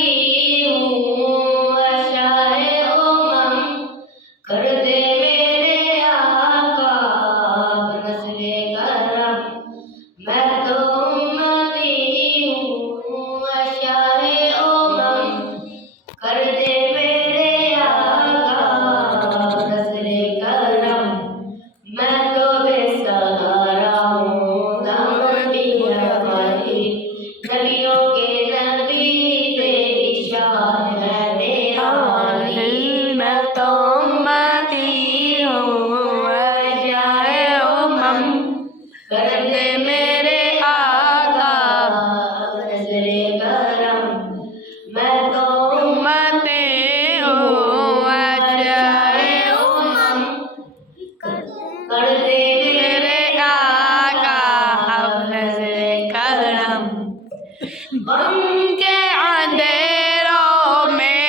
नबी हूँ अशाए उमम, कर दे मेरे आका नस्ले करम। मैं तो उम्मती हूँ अशाए उमम, कर दे मेरे आका नस्ले करम। मैं तो बेसहारा हूँ दामन भी हमारी, नबियों के नबी तेरी शान है निराली। मैं तो उम्मती हूँ अशाए उमम, कर दे मेरे आका नज़रे करम। मैं तो उम्मती हूँ अशाए उमम, कर दे मेरे आका नज़रे करम। गम के अंधेरों में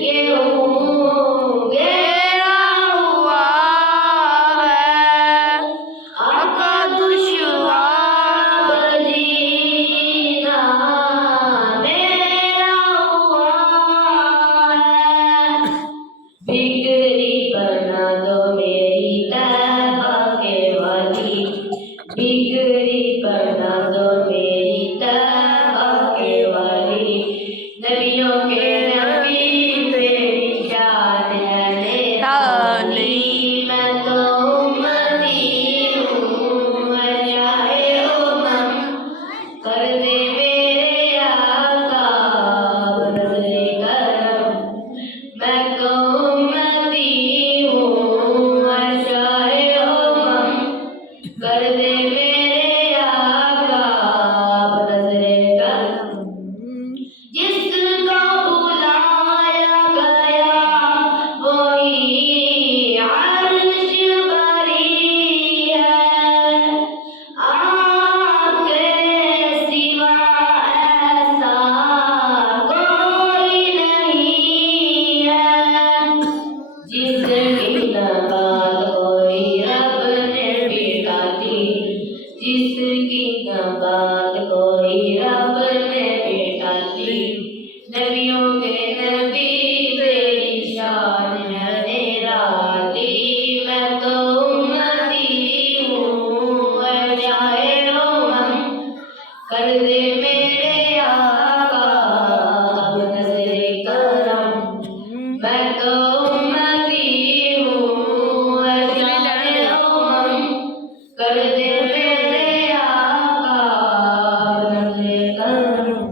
ये घेरा हुआ है, आका दुश्वार जीना मेरा हुआ है। बिगड़ी बना दो मेरी तैबा के वाली, बिगड़ी बना दो मेरी तैबा के वाली। नबियों के नबी तेरी शान है निराली। मैं तो उम्मती हूँ अशाए उमम, कर दे मेरे आका नज़रे करम। मैं तो उम्मती हूँ अशाए उमम, कर दे मेरे आका नज़रे करम। जिसको बुलाया गया वही अर्श भरी है, आपके सिवा ऐसा कोई नहीं है। जिसकी न बात कोई रब ने बिठा दी, जिसकी न बात कोई रब ने बिठा दी। नबियों के नबी तेरी शान है निराली। मैं तो उम्मती हूँ अशाए उमम, कर दे मेरे आका नज़रे करम। मैं तो उम्मती हूँ अशाए उमम, कर दे मेरे आका नज़रे करम।